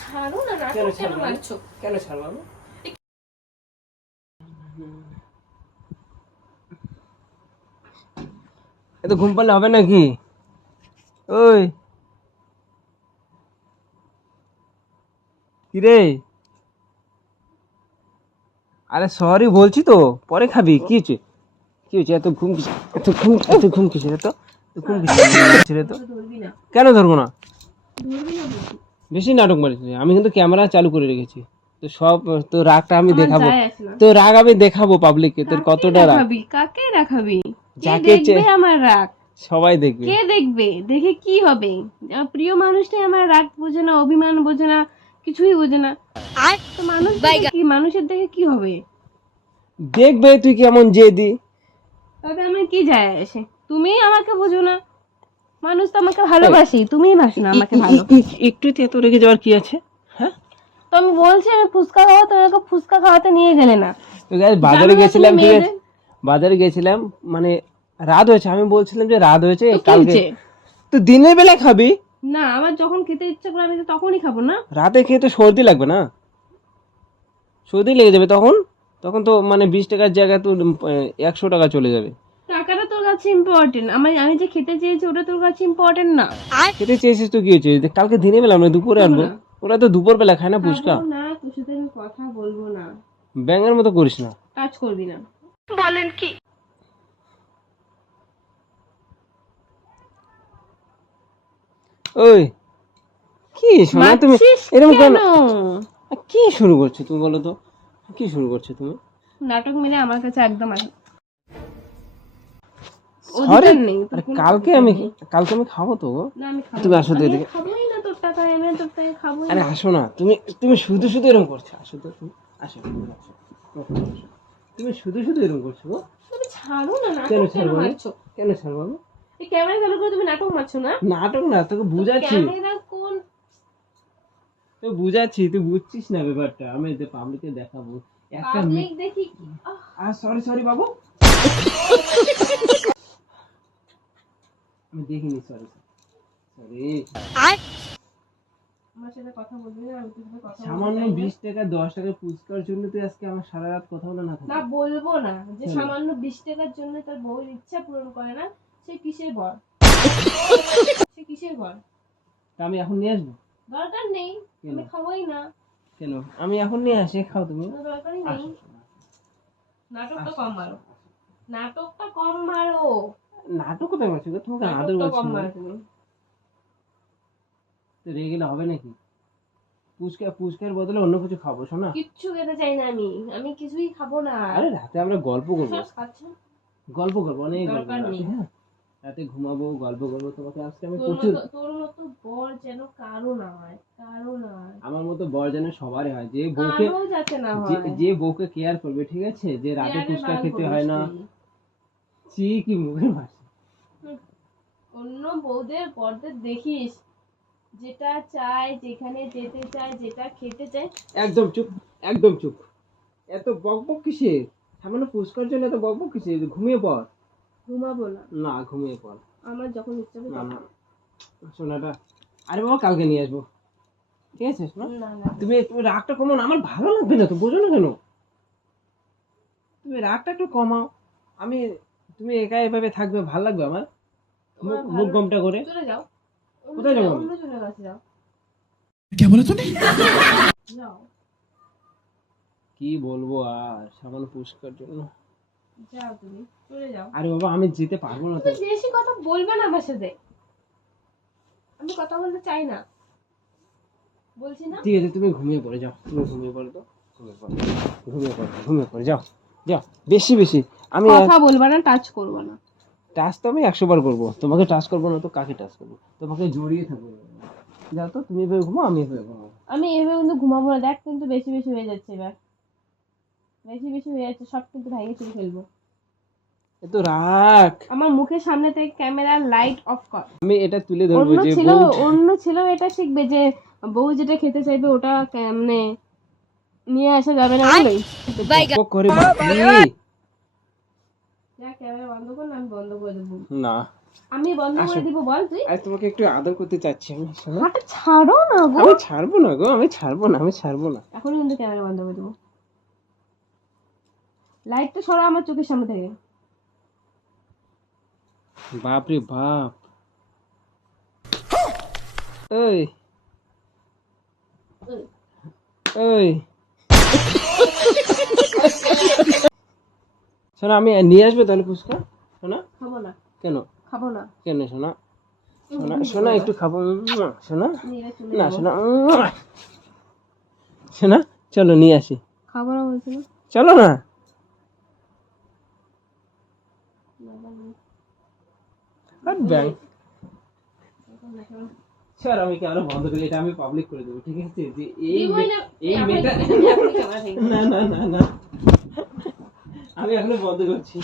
ছাড়ো না, নাটক কেন মারছো? কেন ছাড়বো আমি? এত ঘুম পারলে হবে নাকি? ওই কিরে, আরে সরি বলছি তো, পরে খাবি। কি হচ্ছে, কি হচ্ছে? এত ঘুম কিসের? এত ঘুম কিসের? এত ঘুম কিসের? এত ধরবি না, কেন ধরবো না? ধরবি না বলছি। বেশি নাটক মারিস না। আমি কিন্তু ক্যামেরা চালু করে রেখেছি, তো সব তো রাগটা আমি আমার দেখাবো, যায় আসে না। তো রাগ আমি দেখাবো পাবলিককে তোর কতটা রাগ। কাকে রাখাবি? কে যাকে দেখবে আমার রাগ? সবাই দেখবে। কে দেখবে? দেখে কি হবে? আমার প্রিয় মানুষটাই আমার রাগ বোঝে না, অভিমান বোঝে না, কিছুই বোঝে না। তো মানুষ দেখে কি, মানুষের দেখে কি হবে? দেখবে তুই কেমন জেদি। তাতে আমার কি যায় আসে? তুমি আমাকে বোঝো না, মানুষ তো আমাকে ভালোবাসি, তুমিই বাসো না আমাকে ভালো। একটু এত রেগে যাওয়ার কি আছে? হ্যাঁ, তো আমি বলছি আমি ফুচকা খাওয়া, তো আমাকে ফুচকা খাওয়াতে নিয়ে গেলে না। তো গাইস বাজারে গেছিলাম, ঠিক আছে, বাজারে গেছিলাম, মানে রাত হয়েছে, আমি বলছিলাম যে রাত হয়েছে কালকে, তো দিনের বেলা খাবি না। আমার যখন খেতে ইচ্ছা করে আমি তো তখনই খাবো না। রাতে খেয়ে তো সর্দি লাগবে না? সর্দি লেগে যাবে তখন, তখন তো মানে 20 টাকার জায়গায় তো 100 টাকা চলে যাবে। টাকাটা তোর কাছে ইম্পর্টেন্ট, আমি যে খেতে চেয়েছি ওটা তোর কাছে ইম্পর্টেন্ট না। খেতে চেয়েছিস তো কি হয়েছে? কালকে দিনে বেলা আমরা দুপুরে আনবো, ওরা তো দুপুর বেলা খায় না ফুচকা। না, তোর সাথে আমি কথা বলবো না। ব্যাঙের মতো করিস না, টাচ করবি না। বলেন কি? ওই কি শোনা তুমি এরকম কেন? কেন? কি শুরু করছো তুমি, বলো তো, কি শুরু করছো তুমি? নাটক মেরে আমার কাছে একদম আসে। সরি, কালকে আমি খাবো তো। না আমি খাবো, তুমি আসো তো এদিকে। খাবোই না তোর টাকা, আমি তোর টাকা খাবোই আরে না। আসো না, তুমি তুমি শুধু শুধু এরকম করছো। আসো তো তুমি, আসো তুমি, আসো। তুমি শুধু শুধু এরকম করছো গো। তুমি ছাড়ো না, কেন নাটক কেন ছাড়বো আমি? মারছো? কেন ছাড়বো আমি? এই ক্যামেরা চালু করে তুমি নাটক মারছো না? নাটক না, তোকে বুঝাচ্ছি, ক্যামেরা কোন? তো বুঝাচ্ছি, তুই বুঝছিস না ব্যাপারটা। আমি যে পাবলিকে দেখাবো একটা পাবলিক দেখি কি? সরি সরি বাবু, আমি দেখিনি, সরি সরি। আমার সাথে কথা বলবি না, আমি তোর সাথে কথা সামান্য বলতে চাই না। 20 টাকা 10 টাকা ফুচকার জন্য তুই আজকে আমার সারা রাত কথা বলে না না থাকি? বলবো না, যে সামান্য 20 টাকার জন্য তার বউয়ের ইচ্ছা পূরণ করে না, সে কিসের বর? সে কিসের বর? তা আমি এখন নিয়ে আসবো? দরকার নেই, আমি খাবোই না। কেন? আমি এখন নিয়ে আসি, খাও তুমি। কোনো দরকারই নেই। নাটকটা কম মারো, নাটকটা কম মারো, নাটক কোথায় মারছি? তোমাকে আদর নাটকটা করছি কম না। মারো তুমি। তো রেগে গেলে হবে নাকি? ফুচকার বদলে অন্য কিছু খাবো শোনা। কিচ্ছু খেতে চাই না আমি, আমি কিছুই খাবো না। আরে রাতে আমরা গল্প করবো, খাচ্ছ? গল্প করবো, অনেক গল্প দরকার নেই। হ্যাঁ, রাতে ঘুমাবো, গল্প করবো। তোমাকে আজকে আমি তোর প্রচুর, তোর মতো বর যেন কারো না হয়, কারো না হয়। আমার মতো বর যেন সবারই হয়, যে বউকে, কারো যাতে না হয়। যে বউকে কেয়ার করবে, ঠিক আছে, যে রাতে কেয়ারের ফুচকা বাল খেতে করিস হয় না। তুই। কি মুখের ভাষা! অন্য বউদের বরদের দেখিস, যেটা চায়, যেখানে যেতে চায়, যেটা খেতে চায়। একদম চুপ, একদম চুপ। এত বকবক কিসের? সামান্য ফুচকার জন্য এত বকবক কিসের? ঘুমিয়ে পড়। ঘুমাবো না, না, ঘুমিয়ে পড়। আমার যখন ইচ্ছা হবে না তখন। না, সোনাটা, আরে বাবা কালকে নিয়ে আসবো, ঠিক আছে? শোনো, না না, তুমি তুমি রাগটা কমাও না, আমার ভালো লাগবে না তো, বোঝো না কেন? তুমি রাগটা একটু কমাও। আমি, তুমি একা এভাবে থাকবে ভালো লাগবে আমার? মুখ গমটা করে চলে যাও। কোথায় যাবো? অন্য জনের কাছে যাও। কে বলে তুমি? যাও, কি বলবো আর, সামান্য পুরস্কার জন্য। যাও, তুমি চলে যাও। আরে বাবা আমি যেতে পারবো না তো। তুমি বেশি কথা বলবে না আমার সাথে, আমি কথা বলতে চাই না, বলছি না। ঠিক আছে, তুমি ঘুমিয়ে পড়ে যাও, তুমি ঘুমিয়ে পড়ো তো, ঘুমিয়ে পড়ো, ঘুমিয়ে পড়ো, ঘুমিয়ে পড়ে যাও, যাও। বেশি বেশি আমি কথা বলবা না, টাচ করবা না। টাচ তো আমি 100 বার করবো, তোমাকে টাচ করবো না তো কাকে টাচ করবো? তোমাকে জড়িয়ে থাকবো। যাও তো, তুমি এভাবে ঘুমাও, আমি এভাবে ঘুমাবো। আমি এভাবে কিন্তু ঘুমাবো না, দেখ কিন্তু বেশি বেশি হয়ে যাচ্ছে এবার, বেশি বেশি হয়ে যাচ্ছে, সব কিন্তু ভেঙে চুরে ফেলবো। এত রাগ, আমার মুখের সামনে থেকে ক্যামেরা লাইট অফ কর। আমি এটা তুলে ধরবো যে অন্য ছিল এটা শিখবে যে বউ যেটা খেতে চাইবে ওটা কেমনে নিয়ে আসা যাবে না বলেই। বক করে বাপরে। যা ক্যামেরা বন্ধ কর, না আমি বন্ধ করে দেবো। না, আমি বন্ধ করে দিব বল তুই। আজ তোমাকে একটু আদর করতে চাচ্ছি আমি, শোনো। হাতটা ছাড়ো না গো। আমি ছাড়বো না গো, আমি ছাড়বো না, আমি ছাড়বো না। এখনই কিন্তু ক্যামেরা বন্ধ করে দেবো। লাইটটা সরা আমার চোখের সামনে থেকে। বাপ রে বাপ। ওই ওই শোনা, আমি নিয়ে আসবো তাহলে ফুচকা। শোনা, খাবো না, কেন খাবো না। কেন শোনা, শোনা শোনা একটু খাবো শোনা। নিয়ে চলে না যাবো। শোনা, শোনা চলো নিয়ে আসি। খাবো না বলছিল। চলো না। আর ব্যাংক স্যার, আমি ক্যামেরা বন্ধ করি, এটা আমি পাবলিক করে দেবো, ঠিক আছে? যে এই মেয়েটা, না না না না, আমি এখনো বন্ধ করছি।